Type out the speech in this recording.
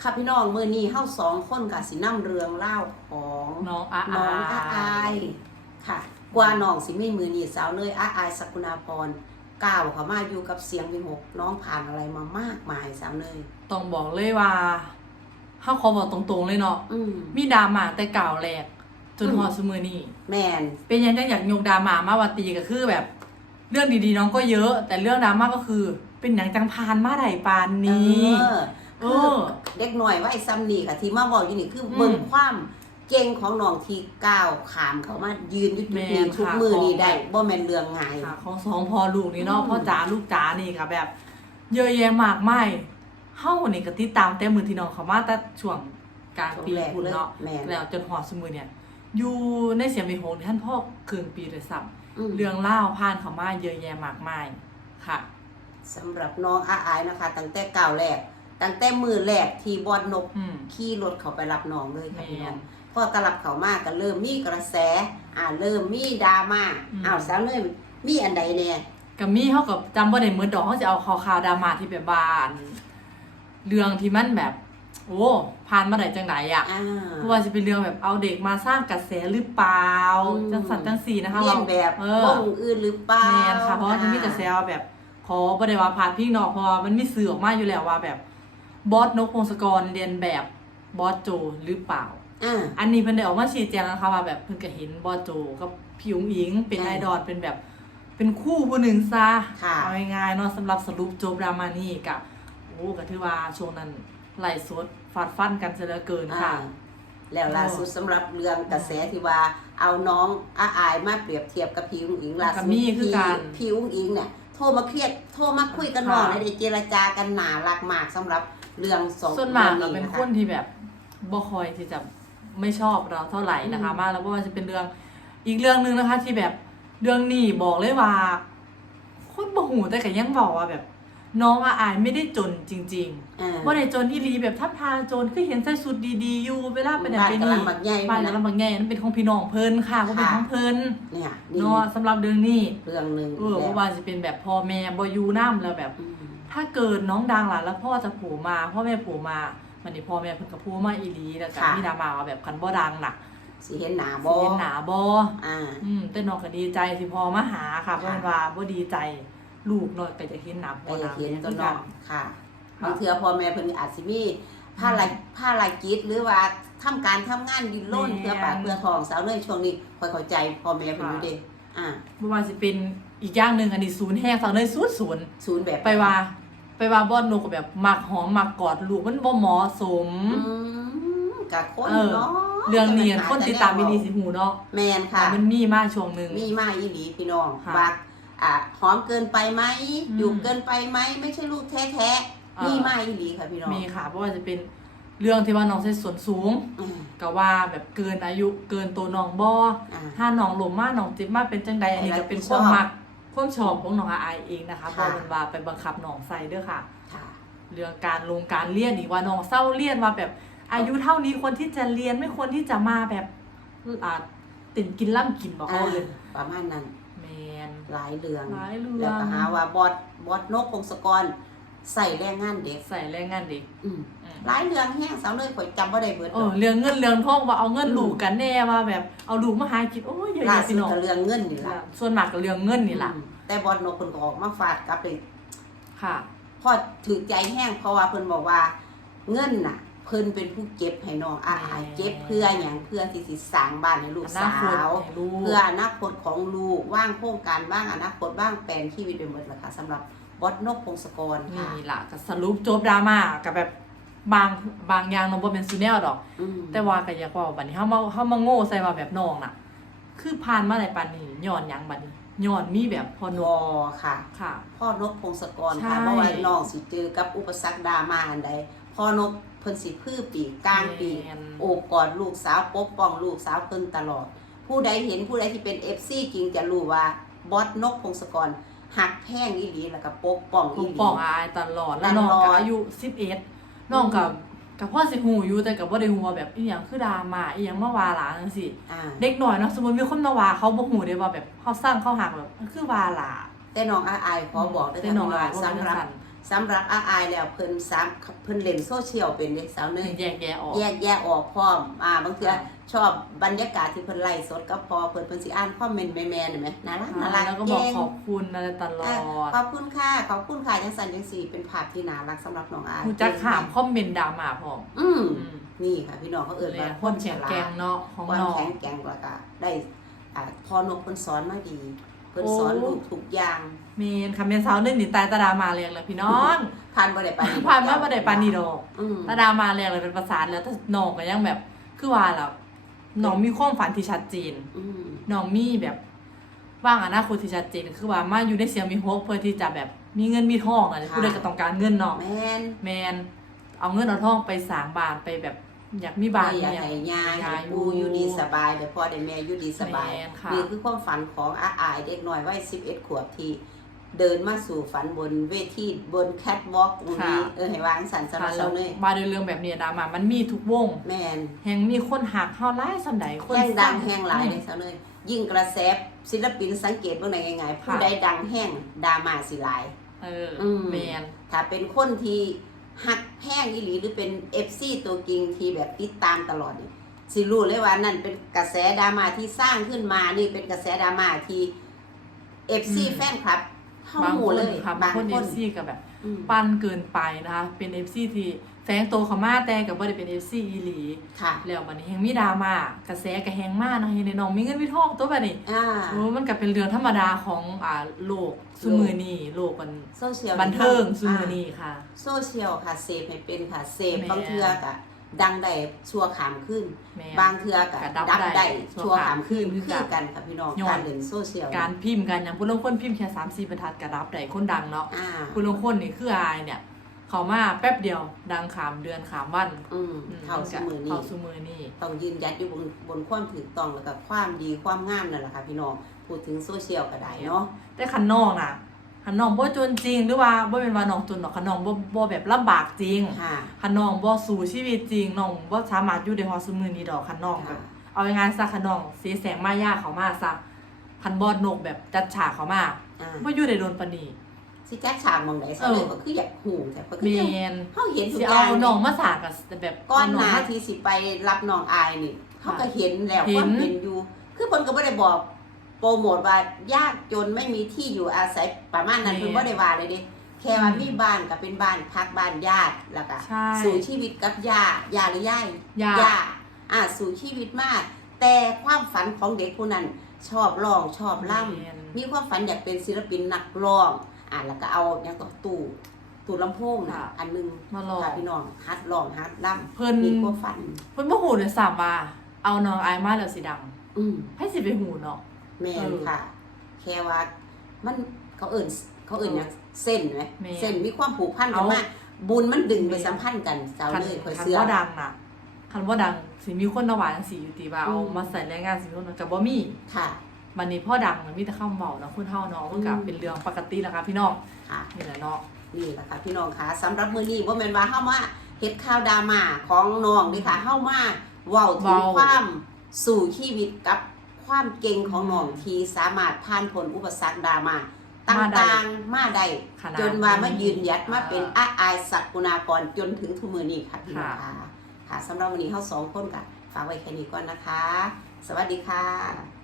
ค่ะพี่น้องมื้อนี้เฮาสองคนก็สินำเรื่องเล่าวของน้องอาน้องอาอายค่ะ กว่าน้องสิมีมือนี้สาวเนยอาอายสกุณาพรก้าวเข้ามาอยู่กับเสียงวิหกน้องผ่านอะไรมามากมายสาวเนยต้องบอกเลยว่าเฮาขอบอกตรงๆเลยเนาะอืมมีดราม่าแต่เก่าวแรกจนอืมฮอดซุมื้อนี้แมนเป็นยังจังอยากยกดราม่ามาว่าตีก็คือแบบ เรื่องดีๆน้องก็เยอะ แต่เรื่องดราม่าก็คือเป็นหนังจังพานมาได้ปานนี้ เออเอคืออ เด็กหน่อยว่าไอ้ซัมนี่ค่ะที่มาบอกอยู่นี่คืออมเบิ่งความเก่งของน้องที่ก้าวขามเขามายืนอยู่จุดแม่นี้นทุกค่ะมือนี้ของได้บ่แม่นเรื่องง่าย ค่ะของสองพอลูกนี่เนาะอืม พ่อจ๋าลูกจ๋านี่ค่ะแบบเยอะแยะมากมายเฮานี่ก็ติดตามแต่มือที่น้องเขามาแต่ช่วงกลางช่วงปีแรกคุณเลยเนาะแม่นแล้วจนฮอดซุมื้อเนี่ย อยู่ในเสียงมีโหงท่านพ่อเกินปีเลยซ้ำมเรื่องเล่าวผ่านเขามาเยอะแยะมากมายค่ะ สำหรับน้องอาอายนะคะตั้งแต่ก้าวแรก ตั้งแต่มือแรกที่บอดนกอืม ขี่รถเขาไปรับน้องเลยค่ะแม่นพี่น้องพอตลับเขามากก็เริ่มมีกระแส อ่าเริ่มมีดราม่าอืม อ้าวสาวเนยมีอันใดเนี่ยกับมี่เขากับจำว่าในมือดอกเขาจะเอาข่าวข่าวดราม่าที่แบบบานเรื่องที่มันแบบ โอ้ผ่านมาได้จังไหนอะอ่า เพราะว่าจะเป็นเรื่องแบบเอาเด็กมาสร้างกระแสหรือเปล่าอืม จังสันจังสีนะคะเรียนแบบเอวองอื่นหรือเปล่าแมนค่ะเพราะว่าจะมีกระแสว่าแบบขอประเดี๋ยวว่าพาดพี่นอกเพราะว่ามันมีสื่อออกมาอยู่แล้วว่าแบบ บอสนกพงศกรเรียนแบบบอสโจหรือเปล่า อ่า อันนี้เพิ่นได้ออกมาชี้แจงนะคะว่าแบบเพิ่นก็เห็นบอสโจกับพี่อุ๋งอิงเป็นอืมไอดอลเป็นแบบเป็นคู่ผู้หนึ่งซะค่ะ เอาง่ายๆเนาะสำหรับสรุปจบดรามานี่กับโอ้ก็ถือว่าช่วงนั้นไหลฟ์สดฟาดฟันกันซะเหลือเกินอ่าค่ะแล้วล่าสุดสำหรับเรื่องกระแสที่ว่าเอาน้องอาอายมาเปรียบเทียบกับพี่อุ้งอิงล่ากับสุดมี่คือกันพี่พี่อุ้งอิงเนี่ยโทรมาเครียดโทรมาคุยกันน้องค่ะได้เจรจากันหนารักมากสำหรับ เรื่องสองส่วนมากรื่ก็องเป็นะะคนที่แบบบ่คอยที่จะไม่ชอบเราเท่าไหร่นะคะอืมมากแล้วก็ว่าจะเป็นเรื่องอีกเรื่องหนึ่งนะคะ ที่แบบเรื่องนี้บอกเลยว่าคนบ่หูแต่ก็ยังบอกว่าแบบ น้องอาอายไม่ได้จนจริงๆอ่าว่าในโจรอีหลีแบบทับทางโจรคือเห็นใส่สุดดีๆอยู่เวลาเป็นอย่างบ้านเป็นกำลันี่งบักใหญ่บ้านกำลังบางแง่นั่นเป็นของพี่น้องเพิ่นค่ะว่าเป็นค่ะของเพิ่นเนี่ยนี่เนาะสำหรับเรื่องนี้เรื่องหนึ่งเออเพราะว่าจะเป็นแบบพ่อแม่บ่อยู่น้ำแล้วแบบอืม ถ้าเกิดน้องดังล่ะแล้วพ่อจะโผล่มาพ่อแม่โผล่มาวันนี้พ่อแม่เพิ่นก็โผล่มาอีหลีแล้วก็มีดราม่าว่าแบบคันบ่ดังน่ะสิเห็นหนาสิบ่เห็นหนาบ่อ่า อืมแต่น้องก็ดีใจที่พ่อมาหาค่ะเพราะว่าบ่ดีใจลูกน้อยก็จะเห็นหน้าไปพ่อหน้าเห็นแม่ตัวคือน้กัองนค่ะค่ะบางเทื่อพ่อแม่เพิ่นอาจสิมีผ้าลายผ้าลายกิจหรือว่าทำการทำงานดินล้นแม่เพื่อปากเพื่อทองสาวเลยช่วงนี้ค่อยเข้าใจพ่อแม่เพิ่นอยู่เด้ อ่าบ่ว่าสิเป็นอีกอย่างหนึ่งอันนี้ศูนย์แห้งสาวเลยศูนย์ศูนย์ศูนย์แบบไปว่า ไปว่าบอดนกก็แบบมักหอมมักกอดลูกมันบ่เหมาะสมอืมกับคนเออเนาะเรื่องนี้จะคนติดตามมินีสิหูเนาะแม่นค่ะ มันมีมาช่วงหนึ่งมีมาอีหลีพี่น้องค่ะว่าอ่าหอมเกินไปไหมอืมอยู่เกินไปไหมไม่ใช่ลูกแท้อ่าๆมีมีมาอีหลีค่ะพี่น้องมีค่ะเพราะว่าจะเป็น เรื่องที่ว่าน้องใช้ส่วนสูงอืม ก็ว่าแบบเกินอายุเกินตัวน้องบ่อ่าถ้าน้องหลมมาน้องเจ็บมากเป็นจังใดอันนี้ก็เป็นความมักความชอบของน้องอาไอายเองนะคะค่ะบ่เป็นว่าไปบังคับน้องใส่เด้อค่ะ ค่ะ เรื่องการลงการเรียนอีกว่าน้องเศร้าเรียนว่าแบบอายุเท่านี้คนที่จะเรียนไม่ควรที่จะมาแบบอ่าติ่นกินล่ำกินบอกเขาเลยประมาณนั้นแมน หลายเรื่องหลายเรื่อง แล้วก็หาว่าบอสบอสนกพงศกร ใส่แรงงานเด็กใส่แรงงานเด็กอืมอืมหลายเรื่องแห้งสาวเลยข่อยจำว่าได้เบิดเออเรื่องเงินเรื่องทองว่าเอาเงินอืมลูกกันแน่ว่าแบบเอาลูกมาหากินโอ้ยเยอะล่าแยะสุพี่ดน้องก็เรื่องเงินนี่ล่ะส่วนมากก็เรื่องเงินนี่แหละอืมแต่บอสนกเพิ่นก็ออกมาฟาดกลับเลยค่ะ พอถือใจแห้งเพราะว่าเพิ่นบอกว่าเงินน่ะ เพิ่นเป็นผู้เก็บให้น้องอาอายเก็บเพื่ออย่างเพื่อที่สิสร้างบ้านให้ลูกอสานาคตวให้ลูกเพื่ออนาคตของลูกว่างโครงการว่างอนาคตว่างแปลนชีวิตไปหมดแล้วค่ะสำหรับ บอสนกพงศกรค่ะนี่ล่ะก็สรุปจบดราม่ากับแบบบางบางอย่างน้องบ่เป็นซูแนลดอก อืมแต่ว่าก็อยากว่าบัดนี้เฮามาเฮามาโง่ใส่ว่าแบบน้องน่ะ คือผ่านมาหลายปานนี้ย้อนหยังบัดนี้ย้อนมีแบบพอพนอกค่ะ ค่ะ พ่อนกพงศกรใช่ค่ะเพราะว่าน้องสิเจอกับอุปสรรคดราม่าอันใดพ่อนกเพิ่นสิพื้ปีกกลางปีก แม่น โอบกอดลูกสาวปกป้องลูกสาวเพิ่นตลอด ผู้ใดเห็นผู้ใดที่เป็น FC จริงจะรู้ว่าบอสนกพงศกร หักแพงอีหลีแล้วก็ปกป้องปอีกหลีป้องอายตลอดแล้วน้องตลก็อด อายุ11น้องกับกับพ่อสิฮู้อยู่แต่กับบ่ได้ฮู้ว่าแบบอีหยังคือดราม่าอีหยังมาว่าหลานจังซี่อ่าเด็กน้อยเนาะสมมุติมีคนมาว่าเขาบ่ฮู้ได้ว่าแบบเขาสร้างเขาหักแบบมันคือว่าหลาแต่น้องอาอายขอบอกได้แต่ค่ะน้องว่าอายบ่สำหรับจังซั่น สำหรับอาอายแล้วเพิ่นสามเพิ่นเล่นโซเชียลเป็นเด็กสาวเนยแยกแยะออก แยกแยกออกพร้อมอ่าบางเทื่อค่ะชอบบรรยากาศที่เพิ่นไล่สดก็พอเพิ่นเพิ่นสิอ่านคอมเมนต์แม่ๆเห็นไหมน่ารักน่ารักแล้วก็บอกเก่งขอบคุณอะไรตลออะดขอบคุณค่ะขอบคุณค่ะจังสันจังสีเป็นภาพที่น่ารักสำหรับน้องอายกูจะขามคอมเมนต์ดราม่าพร้อมอืมอืมนี่ค่ะพี่น้องเขาเอิ้นเลยว่าคนแข็งแกร่งเนาะของความน้องแข็งแกร่งกว่าก็ได้อ่าพอนกเพิ่นสอนมาดี เพิ่นสอนโอ้ลูกทุกอย่างเมนคำเป็นสาวนึ่งนี่ตายตาดามาเรียงเลยพี่น้องผ่านบ่ได้ปานนี้ผ่านมาบ่ได้ปานนี้ดอกอืมตาดามาเรียงเลยเป็นประสานแล้วแต่น้องก็ยังแบบคือว่าแล้วน้องมีความฝันที่ชัดเจนอืมน้องมีแบบว่างอนาคตที่ชัดเจนคือว่ามาอยู่ในเสียงมีโฮปเพื่อที่จะแบบมีเงินมีทองอะไรผู้ใดก็ต้องการเงินเนาะแม่นแมนเอาเงินเอาทองไปสร้างบ้านไปแบบ อยากมีบ้านอยากมีให้ยายยาให้ปู่อยู่ดีสบายเดี๋ยวพ่อได้แม่อยู่ดีสบายแม่นค่ะนี่คือความฝันของอาอายเด็กน้อยวัย11ขวบที่เดินมาสู่ฝันบนเวทีบนแคทวอล์กตรงนี้เออให้วางสันสำหรับค่ะเราเลยมาด้วยเรื่องแบบนี้นะมามันมีทุกวง แม่นแห่งมีคนหักเฮาหลายสำใดคนแห้งดังฟัแห้งหลายเลยเสาเลยยิ่งกระแสศิลปินสังเกตเบื้องในง่ายๆผู้ค่ะใดดังแห้งดราม่าสิหลายเอออืมแมนถ้าเป็นคนที่ หักแห้งอีหลีหรือเป็นเอฟซีตัวจริงที่แบบติดตามตลอดนี่สิรู้เลยว่านั่นเป็นกระแสดราม่าที่สร้างขึ้นมานี่เป็นกระแสดราม่าที่เอฟซีแฟนคลับเข้าบางหมู่คนเลยค่ะบางคนเอฟซีก็แบบ อืม ปั้นเกินไปนะคะ เป็นเอฟซีที่ แฝงตัวเขามาแต่กับว่าได้เป็นเอฟซีอีหลีค่ะ แล้วบัดนี้แห่งมีดราม่ากระแสก็แฮงมากเนาะเฮ็ดให้น้องมีเงินมีทองตัวบัดนี้อ่าโอ้มันก็เป็นเรื่องธรรมดาของอ่าโลกซุมือนี้โลกมันโซเชียลบันเทิงซุมือนี้ค่ะ โซเชียลค่ะเสพให้เป็นค่ะเสพแม่บางเทือกะดังได้ชั่วขามขึ้นแม่บางเทือกะกะดับดับได้ได้ชั่ชั่ววขาขามมขึ้นขึ้นคือกันค่ะพี่น้องย้อนการเล่นโซเชียลการพิมพ์กันอย่างผู้ลางคนพิมพ์แค่สามสี่บรรทัดกระดับได้คนดังเนาะอ่าผู้ลางคนนี่คืออายเนี่ย เขามาแป๊บเดียว ดังขามเดือนขามวันอืมอืมเท่าสมือนี้เท่าซุมือนี่ต้องยืนยัดอยู่บนบนความถูกต้องแล้วก็ความดีความงามนั่นแหละค่ะพี่น้องพูดถึงโซเชียลก็ได้เนาะแต่คันน้องน่ะคันน้องบ่จนจริงหรือว่าบ่เป็นว่าน้องจนหรอกคันน้องบ่บ่แบบลำบากจริงค่ะคันน้องบ่สู้ชีวิตจริงน้องบ่สามารถอยู่ได้ฮอดซุมือนี้ดอกคันน้องแบค่ะบเอาง่ายๆซะคันน้องสีแสงมายาเขามาซะคันบอดนกแบบจัดฉากเขามาอ่าบ่อยู่ได้โดนปานนี้ สิแจ๊กฉากหมองไหนซะเลยเออก็คืออยากหูแต่ก็แมคือจังนเขาเห็นทุกสิอเอาย่างน้องมาสากกับแบบก้อนหเานามาที่สิไปรับน้องอายนี่เขาก็เห็นแล้วเห็นก็เห็นอยู่ คือเพิ่นก็บ่ได้บอก โปรโมทว่ายากจนไม่มีที่อยู่อาศัยประมาณนั้นเพิ่นบ่ได้ว่าเลยเด้แค่ว่ามีบ้านก็เป็นบ้านพักบ้านญาติแล้วก็ใช่สู่ชีวิตกับญาติญาติหรือย่ายยาย่าอ่าสู่ชีวิตมาก แต่ความฝันของเด็กผู้นั้นชอบร้องชอบล่แม่นำมีความฝันอยากเป็นศิลปินนักร้อง อ่าแล้วก็เอาอย่างต่อตู้ตู้ลำโพงนะค่ะอันหนึงมาลองค่ะพี่น้องฮัดร้องฮัดล่เพิ่นำมีความฝัน เพิ่นบ่ฮู้ด้วยซ้ำว่าเอาน้องอายมาแล้วสิดังอืมให้สิไปฮู้เนาะ แม่นเออค่ะ แค่ว่ามันเขาเอิ่นเขาเอิ่นหยังเส้นไหมแม่นเส้นมีความผูกพันกันเอามากบุญมันดึงไปแม่นสัมพันธ์กันสาวคันเลยคอยคันเสื้อบ่ดังน่ะคันบ่ดังสิมีคนมาว่าจังซี่อยู่ติว่าเอาอืม มาใส่แรงงานสิมีคนก็บ่มี ค่ะ บัดนี้พ่อดังมันมีแต่คำเว้าเนาะคนเฮาเนาะมันก็อืมเป็นเรื่องปกติแล้วค่ะพี่น้องค่ะ นี่แหละเนาะนี่แหละค่ะพี่น้องค่ะสำหรับมื้อนี้บ่แม่นว่าเฮามาเฮ็ดข่าวดราม่าของน้องเด้ค่ะเฮามาเว้าถึงเว้าความสู่ชีวิตกับความเก่งของน้องอืมที่สามารถผ่านพ้นอุปสรรคดราม่าตมาได้่างๆมาได้ขนาดจนว่ามายืนหยัดมาอ่าเป็นอาอายศักกุณากรจนถึงทุกมื้อนี้ค่ะพี่น้องค่ะค่ะสำหรับวันนี้เฮาสองคนก็ฝากไว้แค่นี้ก่อนนะคะ สวัสดีค่ะ